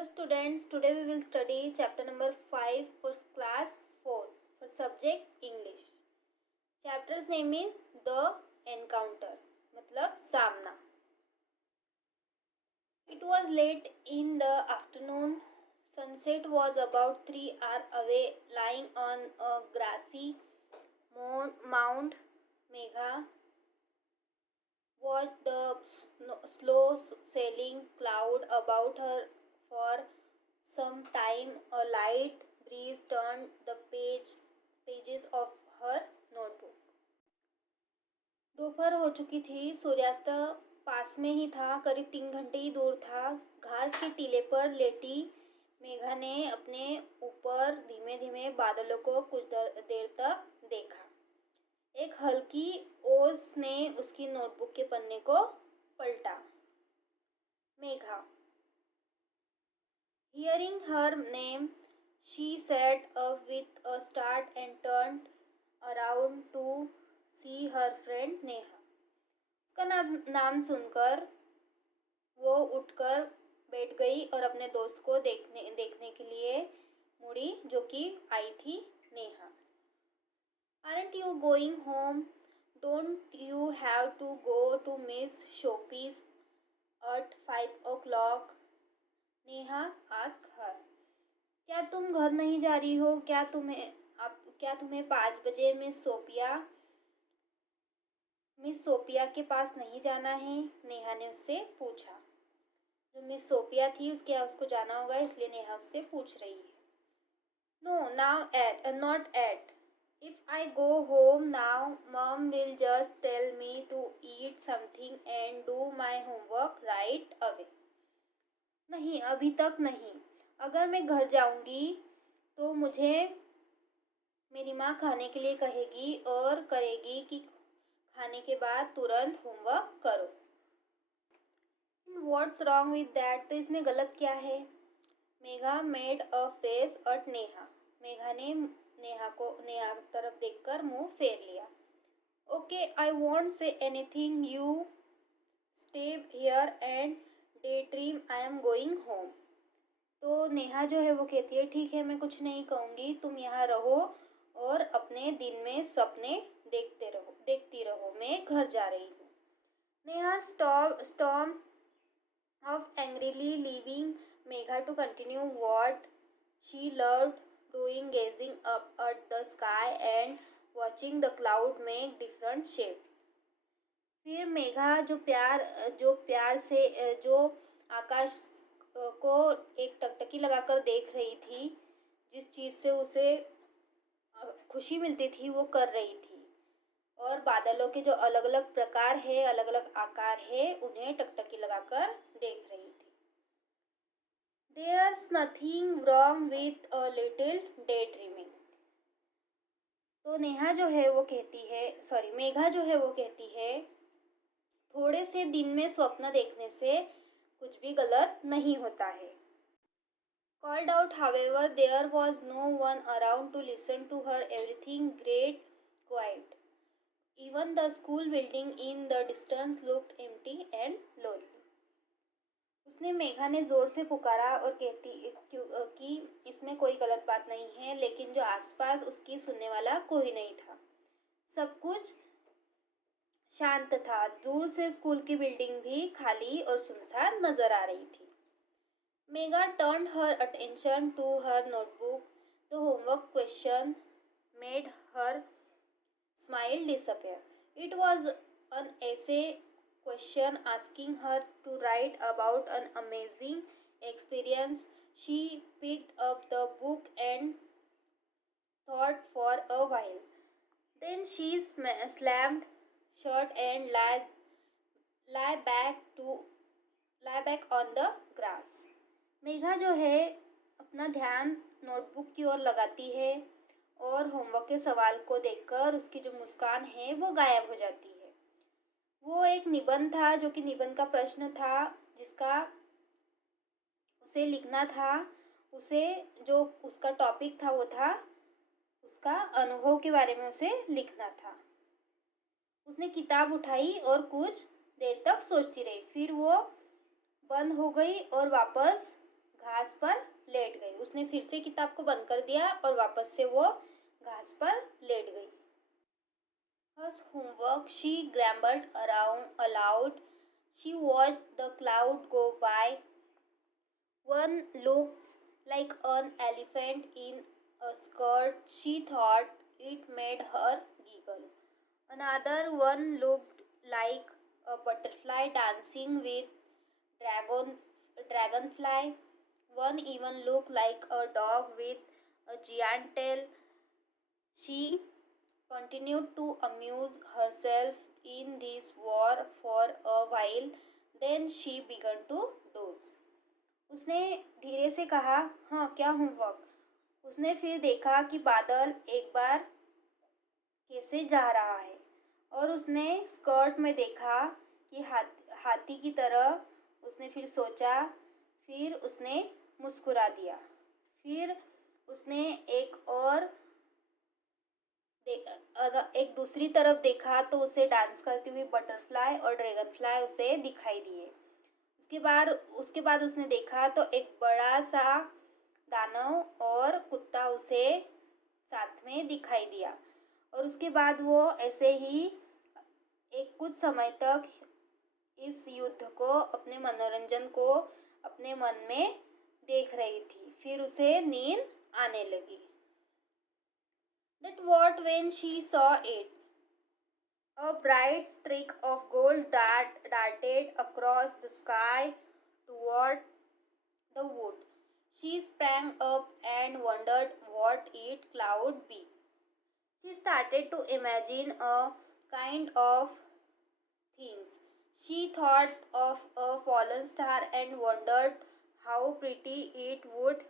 Hello students, today we will study chapter number 5 for class 4 for subject English. Chapter's name is The Encounter मतलब सामना. It was late in the afternoon. Sunset was about 3 hours away. Lying on a grassy mount, Megha watched the slow sailing cloud about her for some time. A light breeze turned the pages of her notebook. दोपहर हो चुकी थी. सूर्यास्त पास में ही था, करीब 3 घंटे ही दूर था. घास के टीले पर लेटी मेघा ने अपने ऊपर धीमे धीमे बादलों को कुछ देर तक देखा. एक हल्की ओस ने उसकी नोटबुक के पन्ने को पलटा. Megha. Hearing her name, she sat up with a start and turned around to see her friend Neha. उसका नाम सुनकर वो उठकर बैठ गई और अपने दोस्त को देखने के लिए मुड़ी, जो कि आई थी Neha. Aren't you going home? Don't you have to go to Miss Shoppies at 5 o'clock? Neha asked her. क्या तुम घर नहीं जा रही हो? क्या तुम्हें 5 बजे मिस सोपिया के पास नहीं जाना है? नेहा ने उससे पूछा. जो मिस सोपिया थी उसको जाना होगा, इसलिए नेहा उससे पूछ रही है. No, not at. If I go home now, Mom will just tell me to eat something and do my homework right away. नहीं, अभी तक नहीं. अगर मैं घर जाऊंगी तो मुझे मेरी माँ खाने के लिए कहेगी और करेगी कि खाने के बाद तुरंत होमवर्क करो. What's wrong with that? तो इसमें गलत क्या है? Megha made a face at Neha. Megha ने नेहा की तरफ देखकर मुंह फेर लिया. Okay, I want say anything. You stay here and day dream. I am going home. तो नेहा जो है वो कहती है, ठीक है, मैं कुछ नहीं कहूँगी, तुम यहाँ रहो और अपने दिन में सपने देखती रहो, मैं घर जा रही हूँ. Neha stormed off angrily, leaving Megha to continue what she loved doing, gazing up at the sky and watching the cloud make different shape. फिर मेघा जो प्यार से जो आकाश को एक टकटकी लगाकर देख रही थी, जिस चीज़ से उसे खुशी मिलती थी वो कर रही थी, और बादलों के जो अलग अलग प्रकार है, अलग अलग आकार है, उन्हें टकटकी लगाकर देख रही थी. There's nothing wrong with a little daydreaming. तो मेघा जो है वो कहती है, थोड़े से दिन में स्वप्न देखने से कुछ भी गलत नहीं होता है. Called out, however, there was no one around to listen to her. Everything great quiet. Even the school building in the distance looked empty and lonely. उसने मेघा ने जोर से पुकारा और कहती कि इसमें कोई गलत बात नहीं है, लेकिन जो आसपास उसकी सुनने वाला कोई नहीं था. सब कुछ शांत था. दूर से स्कूल की बिल्डिंग भी खाली और सुनसान नजर आ रही थी. Megha turned her attention to her notebook. The homework question made her smile disappear. It was an essay question asking her to write about an amazing experience. She picked up the book and thought for a while. Then she slammed shut and lie back on the grass. Megha जो है अपना ध्यान notebook की ओर लगाती है और homework के सवाल को देखकर उसकी जो मुस्कान है वो गायब हो जाती है. वो एक निबंध था, जो कि निबंध का प्रश्न था, जिसका उसे लिखना था. उसे जो उसका टॉपिक था वो था उसका अनुभव के बारे में उसे लिखना था. उसने किताब उठाई और कुछ देर तक सोचती रही. फिर वो बंद हो गई और वापस घास घास पर लेट गई। उसने फिर से किताब को बंद कर दिया और वापस से वो घास पर लेट गई। Her homework, she grumbled around aloud. She watched the cloud go by. One looked like an elephant in a skirt. She thought it made her giggle. Another one looked like a butterfly dancing with dragonfly. One even looked like a dog with a giant tail. She continued to amuse herself in this war for a while. Then she began to doze. उसने धीरे से कहा, हाँ क्या homework. उसने फिर देखा कि बादल एक बार कैसे जा रहा है और उसने स्कर्ट में देखा कि हाथी की तरह। उसने फिर सोचा, फिर उसने मुस्कुरा दिया। फिर उसने एक दूसरी तरफ देखा तो उसे डांस करती हुई बटरफ्लाई और ड्रैगन फ्लाई उसे दिखाई दिए। उसके बाद उसने देखा तो एक बड़ा सा दानव और कुत्ता उसे साथ में दिखाई दिया। और उसके बाद वो ऐसे ही एक कुछ समय तक इस युद्ध को, अपने मनोरंजन को अपने मन में देख रही थी। फिर उसे नींद आने लगी। That what when she saw it, a bright streak of gold darted across the sky toward the wood. She sprang up and wondered what it could be. She started to imagine a kind of things. She thought of a fallen star and wondered how pretty it would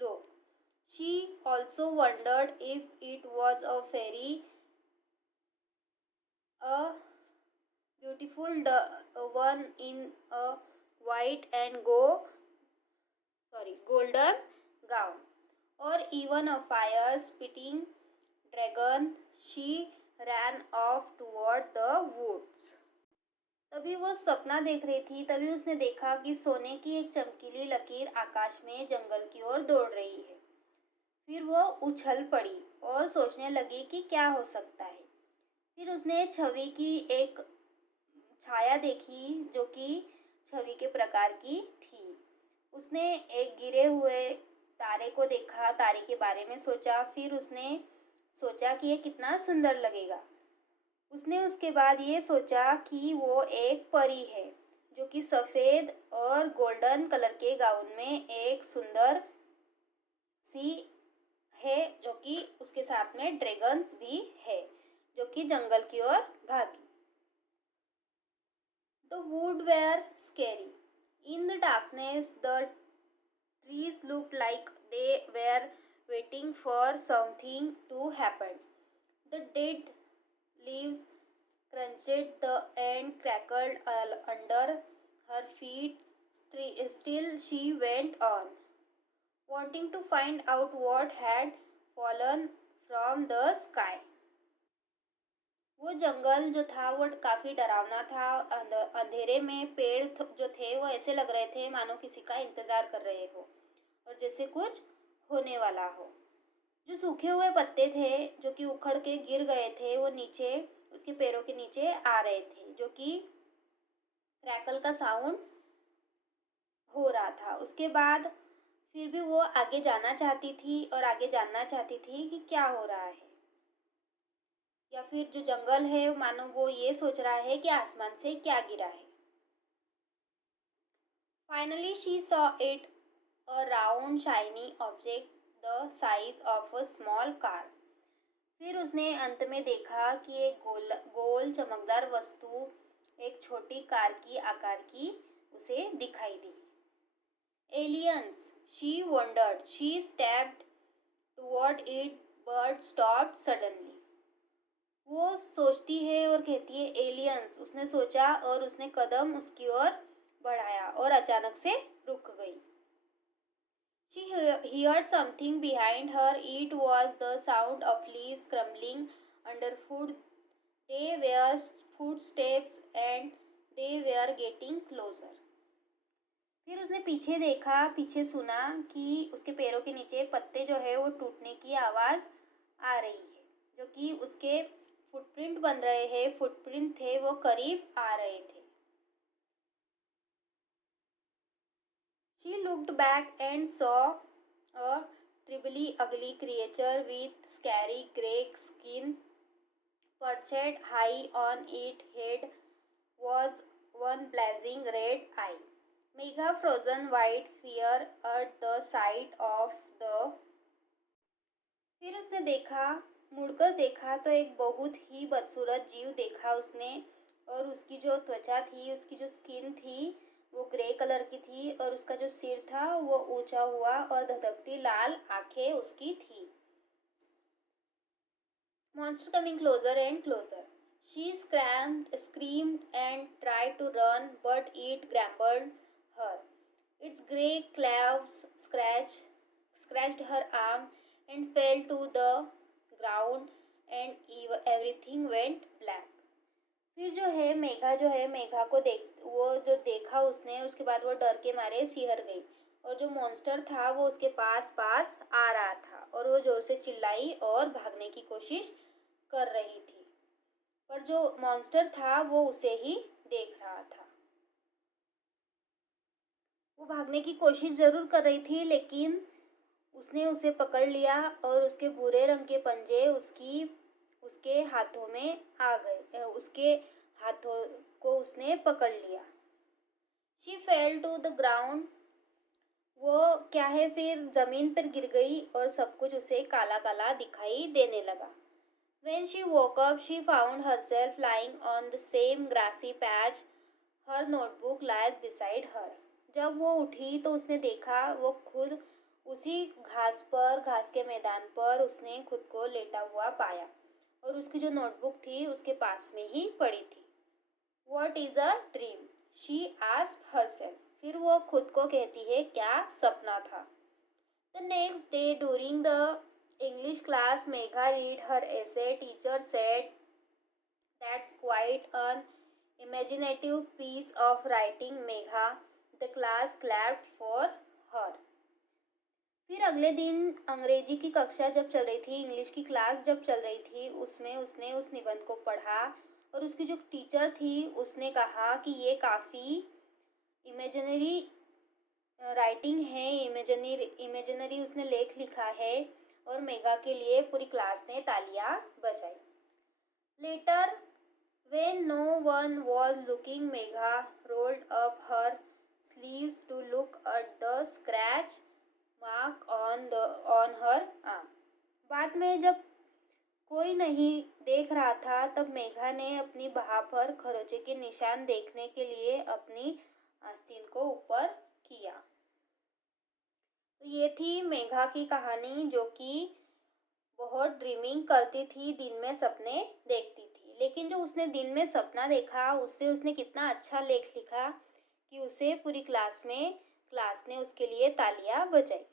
look. She also wondered if it was a fairy, a beautiful one in a white and golden gown, or even a fire-spitting dragon. She ran off toward the woods. तभी वो सपना देख रही थी। तभी उसने देखा कि सोने की एक चमकीली लकीर आकाश में जंगल की ओर दौड़ रही है। फिर वो उछल पड़ी और सोचने लगी कि क्या हो सकता है। फिर उसने छवि की एक छाया देखी जो कि छवि के प्रकार की थी। उसने एक गिरे हुए तारे को देखा, तारे के बारे में सोचा। फिर उसने सोचा कि ये कितना सुंदर लगेगा। उसने उसके बाद ये सोचा कि वो एक परी है जो कि सफ़ेद और गोल्डन कलर के गाउन में एक सुंदर सी है, जो कि उसके साथ में ड्रैगन्स भी है, जो कि जंगल की ओर भागी। The wood were scary. In the darkness, the trees looked like they were waiting for something to happen. The dead leaves crunched and crackled under her feet. Still, she went on, wanting to find out what had fallen from the sky. वो जंगल जो था वो काफ़ी डरावना था। अंधेरे में पेड़ जो थे वो ऐसे लग रहे थे मानो किसी का इंतज़ार कर रहे हो और जैसे कुछ होने वाला हो। जो सूखे हुए पत्ते थे जो कि उखड़ के गिर गए थे वो नीचे उसके पैरों के नीचे आ रहे थे, जो कि क्रैकल का साउंड हो रहा था। उसके बाद फिर भी वो आगे जाना चाहती थी और आगे जानना चाहती थी कि क्या हो रहा है, या फिर जो जंगल है मानो वो ये सोच रहा है कि आसमान से क्या गिरा है। Finally she saw it, a round shiny object the size of a small car. फिर उसने अंत में देखा कि एक गोल चमकदार वस्तु एक छोटी कार की आकार की उसे दिखाई दी। Aliens, she wondered. She stepped toward it but stopped suddenly. वो सोचती है और कहती है एलियंस। उसने सोचा और उसने कदम उसकी ओर बढ़ाया और अचानक से रुक गई। She heard something behind her. It was the sound of leaves crumbling underfoot. They were footsteps and they were getting closer. फिर उसने पीछे देखा, पीछे सुना कि उसके पैरों के नीचे पत्ते जो है वो टूटने की आवाज़ आ रही है, जो कि उसके फुटप्रिंट बन रहे हैं, फुटप्रिंट थे वो करीब आ रहे थे। She looked back and saw a terribly ugly creature with scary grey skin. Perched high on its head was one blazing red eye. Megha frozen white fear at the sight of the फिर उसने देखा, मुड़कर देखा तो एक बहुत ही बदसूरत जीव देखा उसने, और उसकी जो त्वचा थी, उसकी जो स्किन थी वो ग्रे कलर की थी, और उसका जो सिर था वो ऊंचा हुआ और धधकती लाल आंखें उसकी थी। Monster coming closer and closer. She screamed and tried to run, but it grappled her. Its grey claws scratched her arm and fell to the ground, and everything went black. फिर जो है मेघा को देख वो जो देखा उसने, उसके बाद वो डर के मारे सिहर गई, और जो मॉन्स्टर था वो उसके पास पास आ रहा था, और वो जोर से चिल्लाई और भागने की कोशिश कर रही थी, पर जो मॉन्स्टर था वो उसे ही देख रहा था। वो भागने की कोशिश ज़रूर कर रही थी, लेकिन उसने उसे पकड़ लिया और उसके भूरे रंग के पंजे उसके हाथों में आ गए, उसके हाथों को उसने पकड़ लिया। She fell to the ground. वो क्या है, फिर ज़मीन पर गिर गई और सब कुछ उसे काला काला दिखाई देने लगा। When she woke up, she found herself lying on the same grassy patch. Her notebook lies beside her. जब वो उठी तो उसने देखा वो खुद उसी घास के मैदान पर उसने खुद को लेटा हुआ पाया, और उसकी जो नोटबुक थी उसके पास में ही पड़ी थी। What is a dream? She asked herself. फिर वो खुद को कहती है, क्या सपना था? The next day during the English class, Megha read her essay. Teacher said, "That's quite an imaginative piece of writing, Megha." The class clapped for her. फिर अगले दिन अंग्रेजी की कक्षा जब चल रही थी, इंग्लिश की क्लास जब चल रही थी, उसमें उसने उस निबंध को पढ़ा, और उसकी जो टीचर थी उसने कहा कि ये काफ़ी इमेजिनरी राइटिंग है, इमेजिनरी उसने लेख लिखा है, और मेघा के लिए पूरी क्लास ने तालियां बजाई। Later when no one was looking, Megha rolled up her sleeves to look at the scratch mark on her arm. बाद में जब कोई नहीं देख रहा था, तब मेघा ने अपनी बाह पर खरोंचे के निशान देखने के लिए अपनी आस्तीन को ऊपर किया। तो ये थी मेघा की कहानी, जो कि बहुत ड्रीमिंग करती थी, दिन में सपने देखती थी, लेकिन जो उसने दिन में सपना देखा उससे उसने कितना अच्छा लेख लिखा कि उसे पूरी क्लास ने उसके लिए तालियां बजाई।